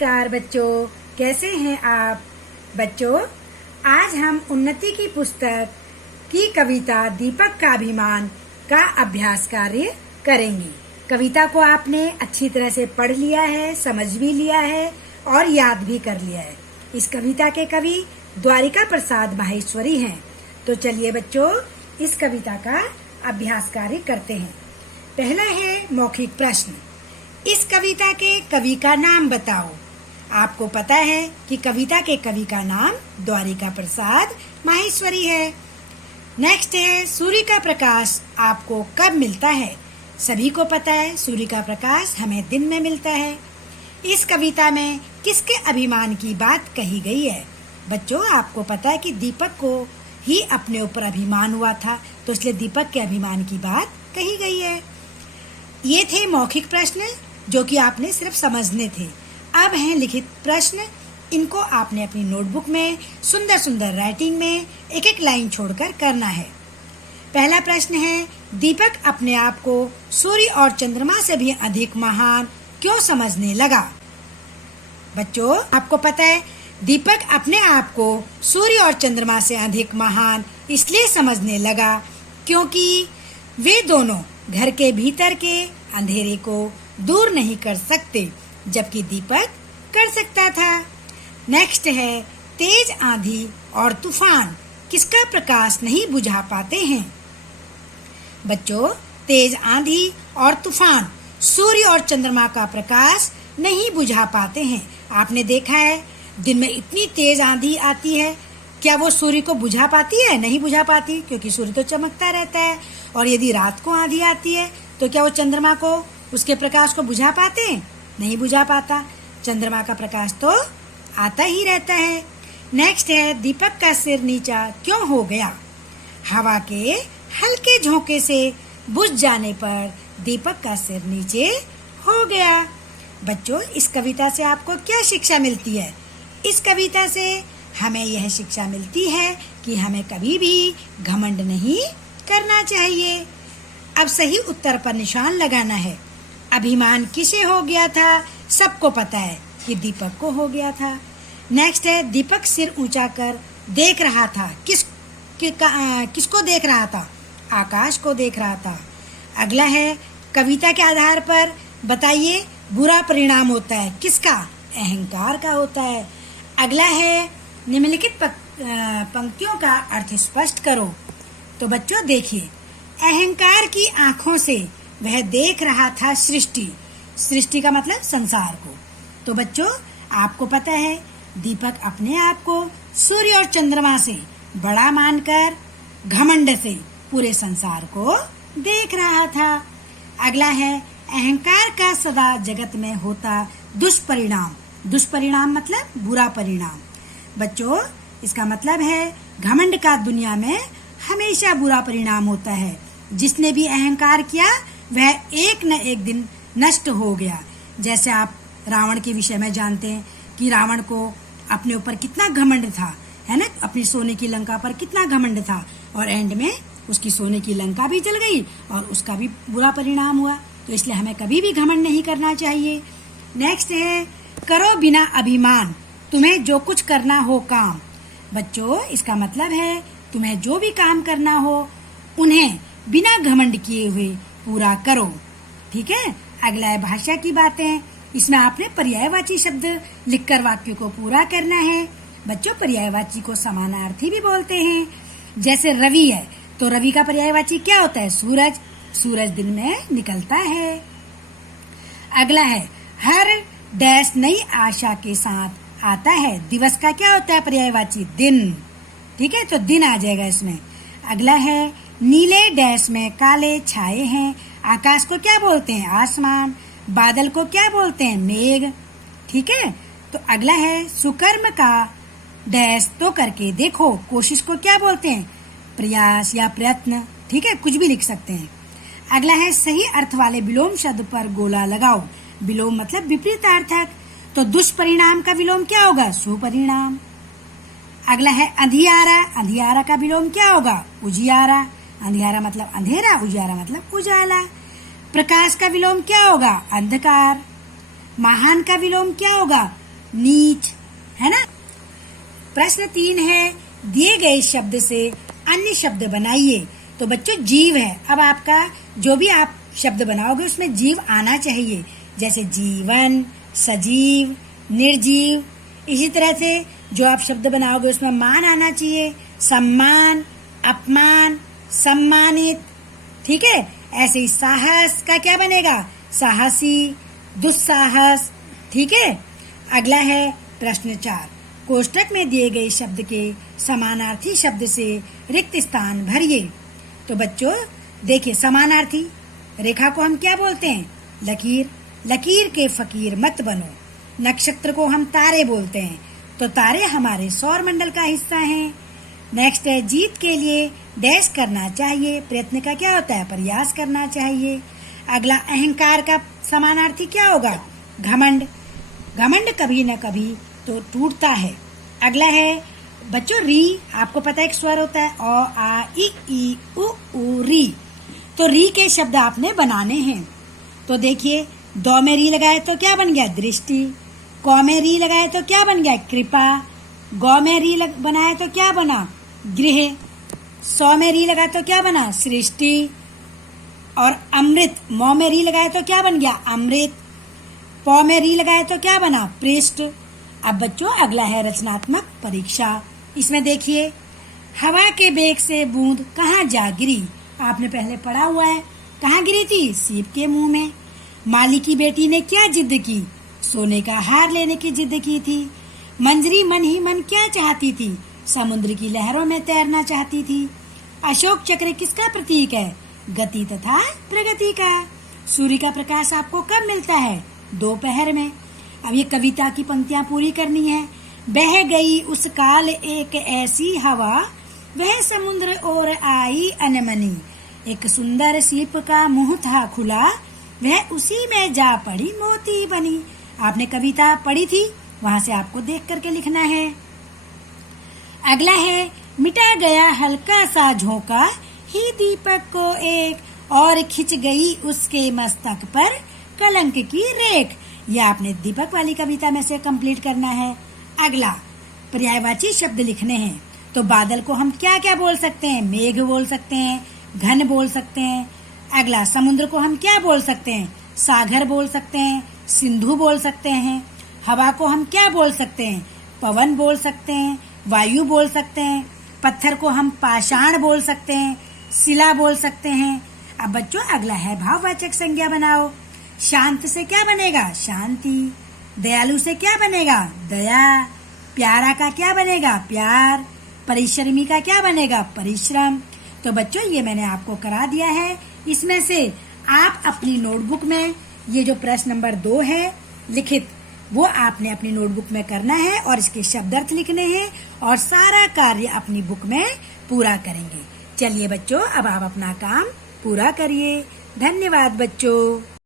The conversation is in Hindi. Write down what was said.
नमस्कार बच्चों, कैसे हैं आप बच्चों। आज हम उन्नति की पुस्तक की कविता दीपक का अभिमान का अभ्यास कार्य करेंगे। कविता को आपने अच्छी तरह से पढ़ लिया है, समझ भी लिया है और याद भी कर लिया है। इस कविता के कवि द्वारिका प्रसाद माहेश्वरी हैं। तो चलिए बच्चों, इस कविता का अभ्यास कार्य करते हैं। पहला है मौखिक प्रश्न। इस कविता के कवि का नाम बताओ। आपको पता है कि कविता के कवि का नाम द्वारिका प्रसाद माहेश्वरी है। नेक्स्ट है सूर्य का प्रकाश आपको कब मिलता है। सभी को पता है सूर्य का प्रकाश हमें दिन में मिलता है। इस कविता में किसके अभिमान की बात कही गई है। बच्चों, आपको पता है कि दीपक को ही अपने ऊपर अभिमान हुआ था, तो इसलिए दीपक के अभिमान की बात कही गई है। ये थे मौखिक प्रश्न जो कि आपने सिर्फ समझने थे। अब हैं लिखित प्रश्न। इनको आपने अपनी नोटबुक में सुंदर सुंदर राइटिंग में एक एक लाइन छोड़कर करना है। पहला प्रश्न है, दीपक अपने आप को सूर्य और चंद्रमा से भी अधिक महान क्यों समझने लगा। बच्चों, आपको पता है दीपक अपने आप को सूर्य और चंद्रमा से अधिक महान इसलिए समझने लगा क्योंकि वे दोनों घर के भीतर के अंधेरे को दूर नहीं कर सकते, जबकि दीपक कर सकता था। नेक्स्ट है, तेज आंधी और तूफान किसका प्रकाश नहीं बुझा पाते हैं। बच्चों, तेज आंधी और तूफान सूर्य और चंद्रमा का प्रकाश नहीं बुझा पाते हैं। आपने देखा है दिन में इतनी तेज आंधी आती है, क्या वो सूर्य को बुझा पाती है? नहीं बुझा पाती, क्योंकि सूर्य तो चमकता रहता है। और यदि रात को आंधी आती है तो क्या वो चंद्रमा को, उसके प्रकाश को बुझा पाते हैं? नहीं बुझा पाता। चंद्रमा का प्रकाश तो आता ही रहता है। नेक्स्ट है, दीपक का सिर नीचा क्यों हो गया। हवा के हल्के झोंके से बुझ जाने पर दीपक का सिर नीचे हो गया। बच्चों, इस कविता से आपको क्या शिक्षा मिलती है। इस कविता से हमें यह शिक्षा मिलती है कि हमें कभी भी घमंड नहीं करना चाहिए। अब सही उत्तर पर निशान लगाना है। अभिमान किसे हो गया था? सबको पता है कि दीपक को हो गया था। नेक्स्ट है, दीपक सिर ऊंचा कर देख रहा था। किसको देख रहा था? आकाश को देख रहा था। अगला है, कविता के आधार पर बताइए बुरा परिणाम होता है किसका? अहंकार का होता है। अगला है, निम्नलिखित पंक्तियों का अर्थ स्पष्ट करो। तो बच्चों देखिए, अहंकार की आंखों से वह देख रहा था सृष्टि का मतलब संसार को। तो बच्चों, आपको पता है दीपक अपने आप को सूर्य और चंद्रमा से बड़ा मानकर घमंड से पूरे संसार को देख रहा था। अगला है, अहंकार का सदा जगत में होता दुष्परिणाम। दुष्परिणाम मतलब बुरा परिणाम। बच्चों, इसका मतलब है घमंड का दुनिया में हमेशा बुरा परिणाम होता है। जिसने भी अहंकार किया वह एक न एक दिन नष्ट हो गया। जैसे आप रावण के विषय में जानते हैं कि रावण को अपने ऊपर कितना घमंड था, है ना, अपनी सोने की लंका पर कितना घमंड था, और एंड में उसकी सोने की लंका भी जल गई और उसका भी बुरा परिणाम हुआ। तो इसलिए हमें कभी भी घमंड नहीं करना चाहिए। नेक्स्ट है, करो बिना अभिमान तुम्हें जो कुछ करना हो काम। बच्चों, इसका मतलब है तुम्हें जो भी काम करना हो उन्हें बिना घमंड किए हुए पूरा करो। ठीक है। अगला है भाषा की बातें। इसमें आपने पर्यायवाची शब्द लिखकर वाक्य को पूरा करना है। बच्चों, पर्यायवाची को समानार्थी भी बोलते हैं। जैसे रवि है तो रवि का पर्यायवाची क्या होता है? सूरज। सूरज दिन में निकलता है। अगला है, हर डैश नई आशा के साथ आता है। दिवस का क्या होता है पर्यायवाची? दिन। ठीक है, तो दिन आ जाएगा इसमें। अगला है, नीले डैश में काले छाए हैं। आकाश को क्या बोलते हैं? आसमान। बादल को क्या बोलते हैं? मेघ। ठीक है, तो अगला है, सुकर्म का डैश तो करके देखो। कोशिश को क्या बोलते हैं? प्रयास या प्रयत्न। ठीक है, कुछ भी लिख सकते हैं। अगला है, सही अर्थ वाले विलोम शब्द पर गोला लगाओ। विलोम मतलब विपरीतार्थक। तो दुष्परिणाम का विलोम क्या होगा? सुपरिणाम। अगला है, अंधियारा। अंधियारा का विलोम क्या होगा? उजियारा। अंधियारा मतलब अंधेरा, उजियारा मतलब उजाला। प्रकाश का विलोम क्या होगा? अंधकार। महान का विलोम क्या होगा? नीच, है ना। प्रश्न 3 है, दिए गए शब्द से अन्य शब्द बनाइए। तो बच्चों जीव है, अब आपका जो भी आप शब्द बनाओगे उसमें जीव आना चाहिए, जैसे जीवन, सजीव, निर्जीव। इसी तरह से जो आप शब्द बनाओगे उसमें मान आना चाहिए, सम्मान, अपमान, सम्मानित, ठीक है। ऐसे ही साहस का क्या बनेगा, साहसी, दुस्साहस, ठीक है। अगला है प्रश्न 4, कोष्टक में दिए गए शब्द के समानार्थी शब्द से रिक्त स्थान भरिए। तो बच्चों देखिए, समानार्थी रेखा को हम क्या बोलते हैं, लकीर। लकीर के फकीर मत बनो। नक्षत्र को हम तारे बोलते हैं, तो तारे हमारे सौर मंडल का हिस्सा हैं। नेक्स्ट है, जीत के लिए डैश करना चाहिए। प्रयत्न का क्या होता है, प्रयास करना चाहिए। अगला, अहंकार का समानार्थी क्या होगा, घमंड। घमंड कभी न कभी तो टूटता है। अगला है बच्चों री, आपको पता है एक स्वर होता है, अ आ इ ई उ री। तो री के शब्द आपने बनाने हैं। तो देखिए, दो में री लगाए तो क्या बन गया, दृष्टि। क में री लगाए तो क्या बन गया, कृपा। गौ में री बनाए तो क्या बना, गृह। सौ में री लगाए तो क्या बना, सृष्टि। और अमृत, मौ में री लगाए तो क्या बन गया, अमृत। पौ में री लगाए तो क्या बना, पृष्ठ। अब बच्चों अगला है रचनात्मक परीक्षा। इसमें देखिए, हवा के बेग से बूंद कहाँ जा गिरी। आपने पहले पढ़ा हुआ है, कहाँ गिरी थी, सीप के मुंह में। माली की बेटी ने क्या जिद की, सोने का हार लेने की जिद की थी। मंजरी मन ही मन क्या चाहती थी, समुद्र की लहरों में तैरना चाहती थी। अशोक चक्र किसका प्रतीक है, गति तथा प्रगति का। सूर्य का प्रकाश आपको कब मिलता है, दोपहर में। अब ये कविता की पंक्तियां पूरी करनी है। बह गई उस काल एक ऐसी हवा, वह समुद्र और आई अनमनी। एक सुंदर सीप का मुंह था खुला, वह उसी में जा पड़ी मोती बनी। आपने कविता पढ़ी थी, वहां से आपको देख करके लिखना है। अगला है, मिटा गया हल्का सा झोंका ही दीपक को एक, और खिंच गई उसके मस्तक पर कलंक की रेख। यह आपने दीपक वाली कविता में से कंप्लीट करना है। अगला, पर्यायवाची शब्द लिखने हैं। तो बादल को हम क्या क्या बोल सकते हैं, मेघ बोल सकते हैं, घन बोल सकते हैं। अगला, समुद्र को हम क्या बोल सकते हैं, सागर बोल सकते हैं, सिंधु बोल सकते हैं। हवा को हम क्या बोल सकते हैं, पवन बोल सकते हैं, वायु बोल सकते हैं। पत्थर को हम पाषाण बोल सकते हैं, शिला बोल सकते हैं। अब बच्चों अगला है भाववाचक संज्ञा बनाओ। शांत से क्या बनेगा, शांति। दयालु से क्या बनेगा, दया। प्यारा का क्या बनेगा, प्यार। परिश्रमी का क्या बनेगा, परिश्रम। तो बच्चों ये मैंने आपको करा दिया है। इसमें से आप अपनी नोटबुक में ये जो प्रश्न नंबर 2 है लिखित, वो आपने अपनी नोटबुक में करना है और इसके शब्दार्थ लिखने हैं और सारा कार्य अपनी बुक में पूरा करेंगे। चलिए बच्चों, अब आप अपना काम पूरा करिए। धन्यवाद बच्चों।